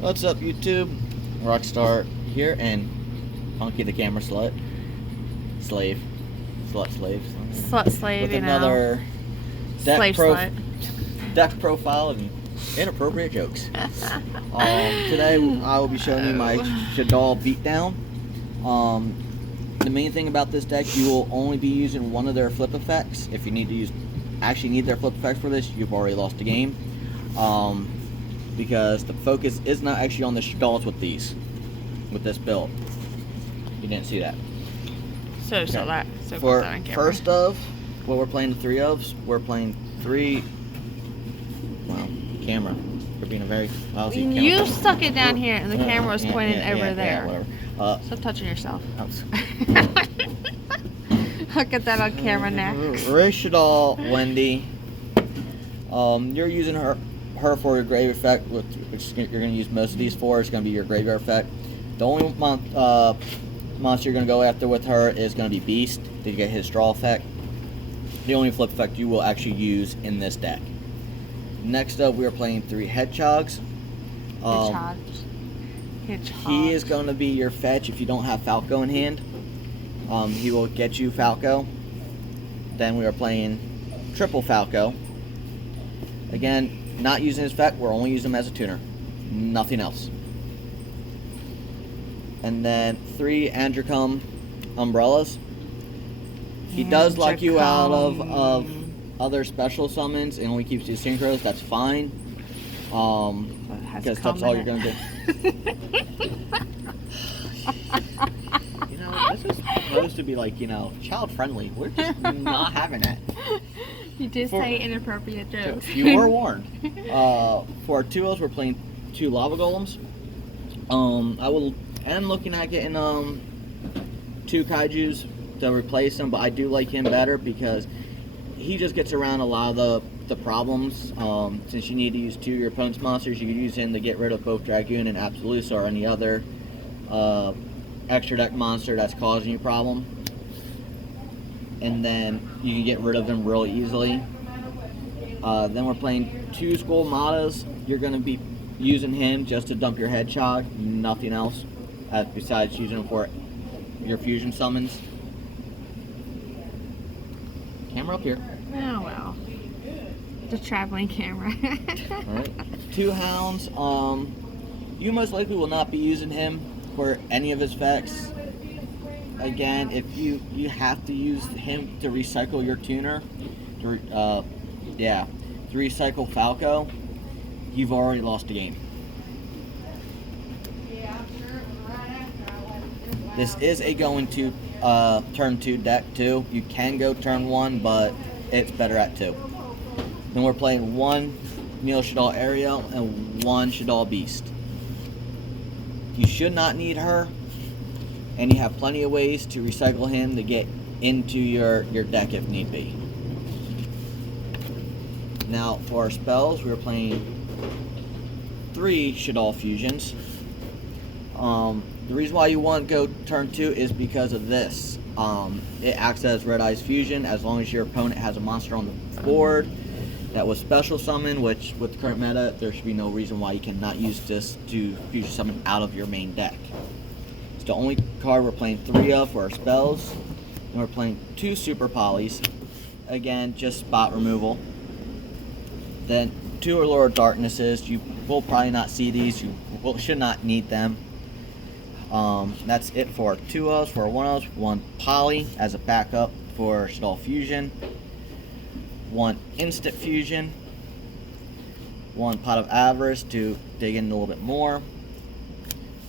What's up, YouTube? Rockstar here, and Funky the camera slave, slave. Slave, with another slave slut. deck profile and inappropriate jokes. Today I will be showing you my Shadoll Beatdown. The main thing about this deck, you will only be using one of their flip effects. If you need their flip effects for this, you've already lost the game. Because the focus is not actually on the Shadolls with this build. You didn't see that. So For first of, what we're playing the three ofs, we're playing three. Wow, camera. We're being a very lousy camera. You stuck it down here, and the camera was pointing over there. Whatever. Stop touching yourself. I'll get that on camera next. Shadoll, Wendy. You're using her for your grave effect, which you're going to use most of these for. It's going to be your graveyard effect. The only monster you're going to go after with her is going to be Beast to get his draw effect. The only flip effect you will actually use in this deck. Next up, we are playing three Hedgehogs. He is going to be your fetch if you don't have Falco in hand. He will get you Falco. Then we are playing triple Falco. Again, not using his effect, we're only using him as a tuner. Nothing else. And then three Androcum Umbrellas. He does lock you out of other special summons and only keeps you synchros. That's fine. Because that's all you're going to do. This is supposed to be like, child friendly. We're just not having that. You did say inappropriate jokes. You were warned. For 2-0s, we're playing two Lava Golems. I am looking at getting two Kaijus to replace him, but I do like him better because he just gets around a lot of the problems. Since you need to use two of your opponent's monsters, you can use him to get rid of both Dragoon and Absolute or any other extra deck monster that's causing you problem. And then you can get rid of them real easily. Then we're playing two Skull Matas. You're going to be using him just to dump your Hedgehog, nothing else, besides using him for your fusion summons. Camera up here. Oh well. The traveling camera. Alright. Two Hounds. You most likely will not be using him for any of his effects. Again, if you have to use him to recycle your tuner, to recycle Falco, you've already lost the game. This is a going to turn 2 deck too. You can go turn 1, but it's better at 2. Then we're playing one Neil Shadoll Ariel and one Shadoll Beast. You should not need her, and you have plenty of ways to recycle him to get into your deck if need be. Now for our spells, we're playing 3 Shadoll fusions. The reason why you want to go turn 2 is because of this. It acts as Red Eyes Fusion as long as your opponent has a monster on the board that was special summon, which with the current meta, there should be no reason why you cannot use this to fusion summon out of your main deck. It's the only card we're playing 3 of for our spells. And we're playing 2 Super Polys. Again, just spot removal. Then 2 Allure of Darknesses. You will probably not see these. You should not need them. That's it for 2-0s. For 1-0s, 1 Poly as a backup for Shadoll Fusion. 1 Instant Fusion. 1 Pot of Avarice to dig in a little bit more.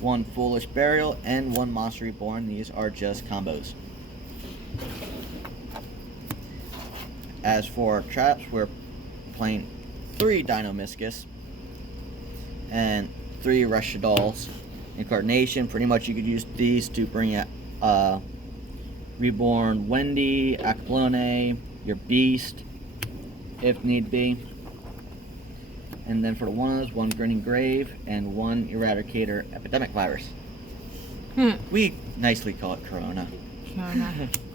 1 Foolish Burial, and 1 Monster Reborn. These are just combos. As for traps, we're playing 3 Dino-Miscus and 3 Rush Shadolls. Incarnation, pretty much you could use these to bring out Reborn Wendy, Acapulone, your Beast, if need be. And then for the 1-0s, 1 Grinning Grave and 1 Eradicator Epidemic Virus. We nicely call it Corona.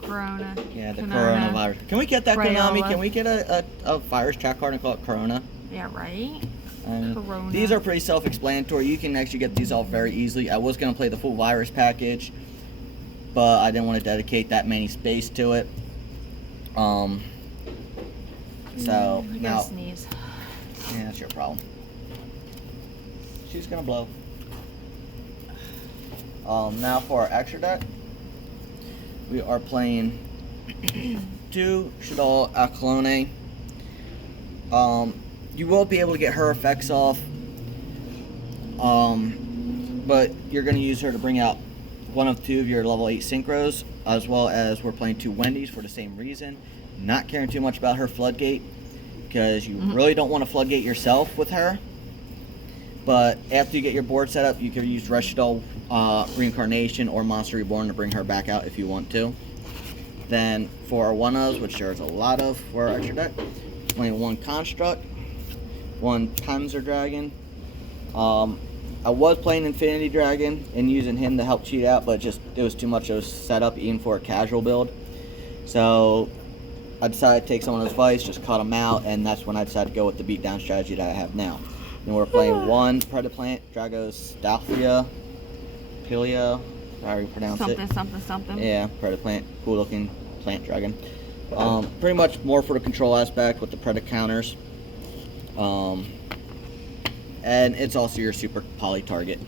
Corona. Yeah, the coronavirus. Can we get that, Konami? Can we get a virus chat card and call it Corona? Yeah, right? And Corona. these are pretty self-explanatory. You can actually get these all very easily. I was going to play the full virus package, but I didn't want to dedicate that many space to it. So I now, gotta sneeze. yeah, that's your problem. She's gonna blow. Now for our extra deck, we are playing 2 Shadoll Alcalone. You will be able to get her effects off, but you're gonna use her to bring out one of 2 of your level 8 synchros, as well as we're playing 2 Wendy's for the same reason. Not caring too much about her floodgate, because you really don't want to floodgate yourself with her. But after you get your board set up, you can use Shadoll Reincarnation or Monster Reborn to bring her back out if you want to. Then for our one-ofs, which there's a lot of for our extra deck, playing 1 Construct, 1 Panzer Dragon. I was playing Infinity Dragon and using him to help cheat out, but it was too much of a setup even for a casual build. So I decided to take someone's advice, just cut them out, and that's when I decided to go with the beatdown strategy that I have now. And we're playing 1 Predaplant, Dragostalfia, Pilio, however you pronounce it. Something. Yeah, Predaplant, cool looking plant dragon. Pretty much more for the control aspect with the Preda counters. And it's also your super poly target.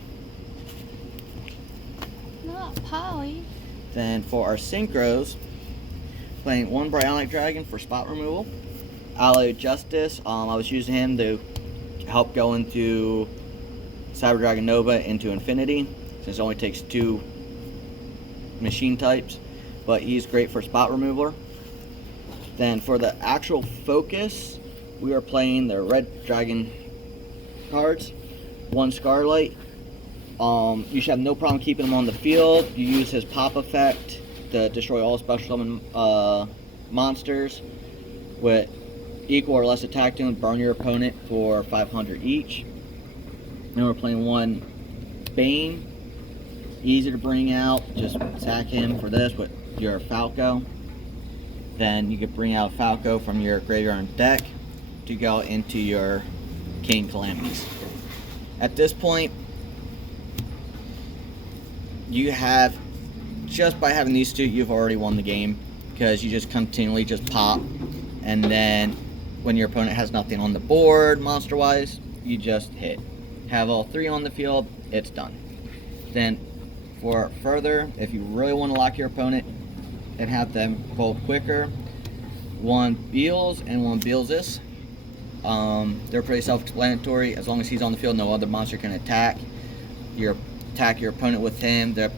Not poly. Then for our synchros, playing 1 Bryonic Dragon for spot removal. Aloe Justice, I was using him to help go into Cyber Dragon Nova into Infinity, since it only takes 2 machine types, but he's great for spot remover. Then for the actual focus, we are playing the Red Dragon cards. 1 Scarlight. You should have no problem keeping him on the field. You use his pop effect to destroy all special summon monsters with equal or less attack to him, burn your opponent for 500 each. Then we're playing 1 Bane. Easy to bring out, just sack him for this with your Falco. Then you could bring out Falco from your graveyard and deck to go into your King Calamities. At this point, you have, just by having these 2, you've already won the game, because you just continually just pop, and then when your opponent has nothing on the board monster wise, you just hit. Have all 3 on the field, it's done. Then for further, if you really want to lock your opponent and have them fold quicker, 1 Beals and 1 Beelzes. They're pretty self-explanatory. As long as he's on the field, no other monster can attack your opponent with him. The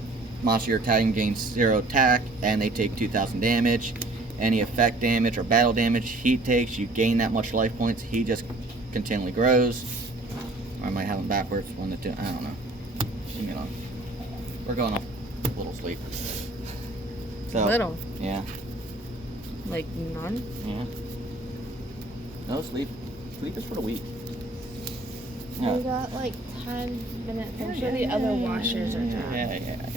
monster you're attacking gains 0 attack, and they take 2,000 damage. Any effect damage or battle damage he takes, you gain that much life points. He just continually grows. Or I might have him backwards. 1 to 2. I don't know. Leave me alone. We're going off a little sleep. So, Little. Yeah. Like none? Yeah. No sleep. Sleep is for the weak. We got like 10 minutes. I'm sure the other washers are done. Yeah.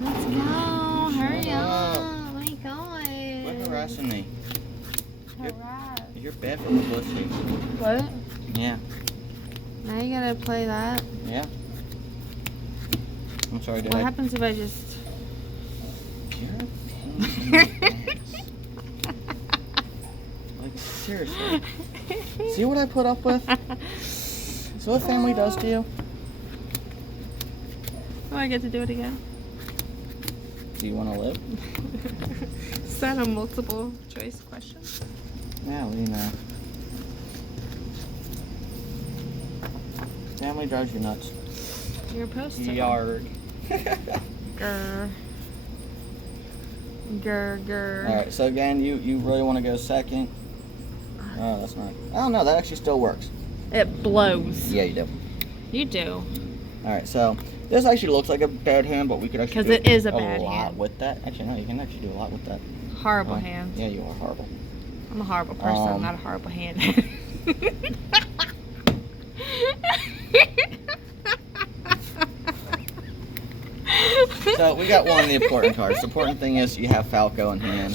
Let's go. Hurry up. up. Oh my god. Quit harassing me. Harass. You're bad for publicity. What? Yeah. Now you gotta play that. Yeah. I'm sorry, Dad. What happens if I just... You're a pain in the ass. Like, seriously. See what I put up with? Is what family does to you? Oh, I get to do it again. Do you want to live? Is that a multiple choice question? Yeah, what do you know? Family drives you nuts. You're opposed to. Yard. Grr. Grr. Alright, so again, you really want to go second. Oh, that's not. I don't know, that actually still works. It blows. Yeah, you do. You do. Alright, so this actually looks like a bad hand, but we could actually 'Cause do it is a a bad lot hand. with that. Actually, no, you can actually do a lot with that. Horrible Oh, hand. Yeah, you are horrible. I'm a horrible person, not a horrible hand. So we got one of the important cards. The important thing is you have Falco in hand.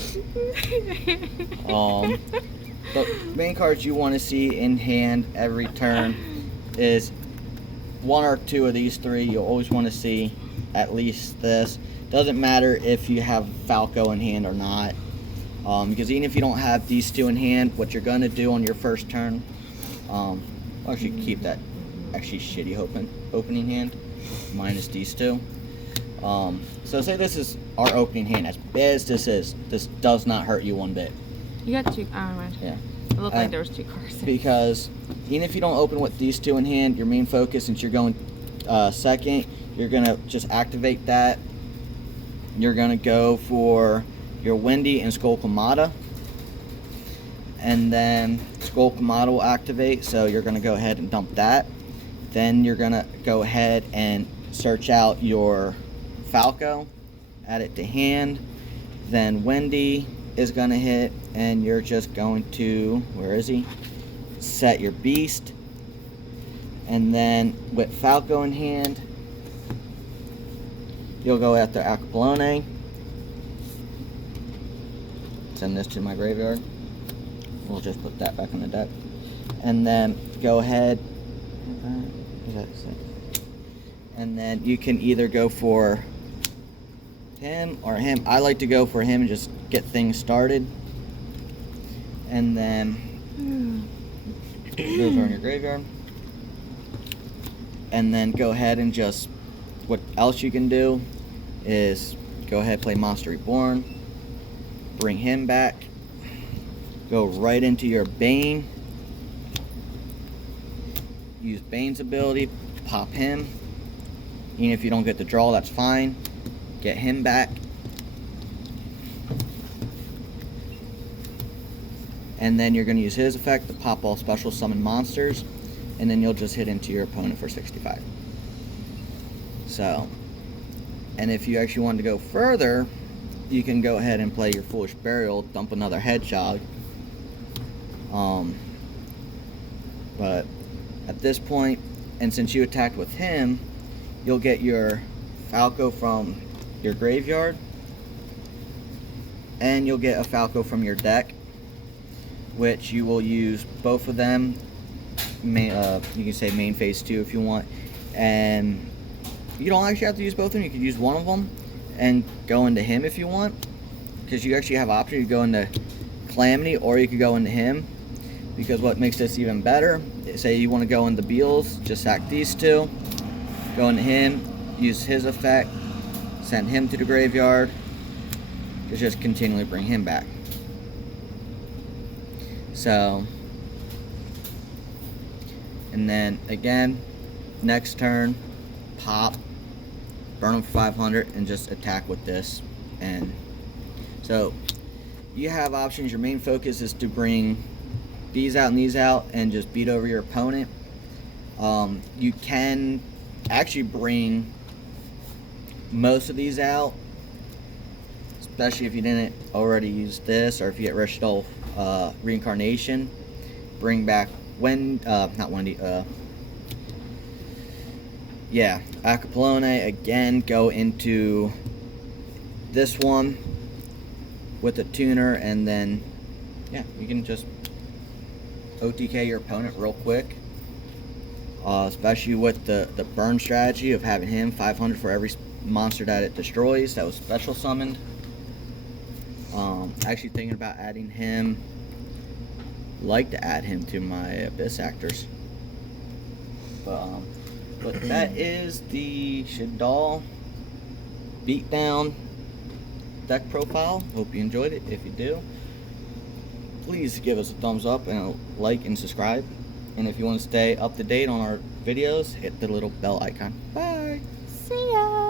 The main cards you want to see in hand every turn is one or two of these three. You'll always want to see at least this. Doesn't matter if you have Falco in hand or not, because even if you don't have these two in hand, what you're going to do on your first turn, I'll actually keep that actually shitty opening hand minus these two. So say this is our opening hand. As bad as this is, this does not hurt you one bit. You got two. Oh, never mind. Yeah. It looked like there was two cards. Because even if you don't open with these two in hand, your main focus, since you're going second, you're going to just activate that. You're going to go for your Wendy and Skull Kamada. And then Skull Kamada will activate, so you're going to go ahead and dump that. Then you're going to go ahead and search out your Falco, add it to hand. Then Wendy is going to hit, and you're just going to, where is he? Set your Beast. And then with Falco in hand, you'll go after Acapulone. Send this to my graveyard. We'll just put that back on the deck. And then go ahead. And then you can either go for him or him. I like to go for him and just get things started. And then those are in your graveyard. And then go ahead and just, what else you can do is go ahead, play Monster Reborn, bring him back, go right into your Bane, use Bane's ability, pop him. Even if you don't get the draw, that's fine. Get him back. And then you're going to use his effect to pop all special summon monsters, and then you'll just hit into your opponent for 65. So, and if you actually want to go further, you can go ahead and play your Foolish Burial, dump another Hedgehog. But at this point, and since you attacked with him, you'll get your Falco from your graveyard, and you'll get a Falco from your deck, which you will use both of them. You can say main phase 2 if you want, and you don't actually have to use both of them. You could use one of them and go into him if you want, because you actually have option. You go into Calamity, or you could go into him. Because what makes this even better, say you want to go into Beals, just sack these two, go into him, use his effect, send him to the graveyard, just continually bring him back. So, and then again, next turn, pop, burn him for 500, and just attack with this. And so, you have options. Your main focus is to bring these out and these out and just beat over your opponent. You can actually bring most of these out, especially if you didn't already use this, or if you get Shadoll Reincarnation. Bring back Acapulone again. Go into this one with a tuner, and then you can just OTK your opponent real quick, especially with the burn strategy of having him 500 for every monster that it destroys that was special summoned. Actually thinking about adding him, like to add him to my Abyss Actors. But that is the Shadoll Beatdown deck profile. Hope you enjoyed it. If you do, please give us a thumbs up and a like and subscribe. And if you want to stay up to date on our videos, hit the little bell icon. Bye. See ya.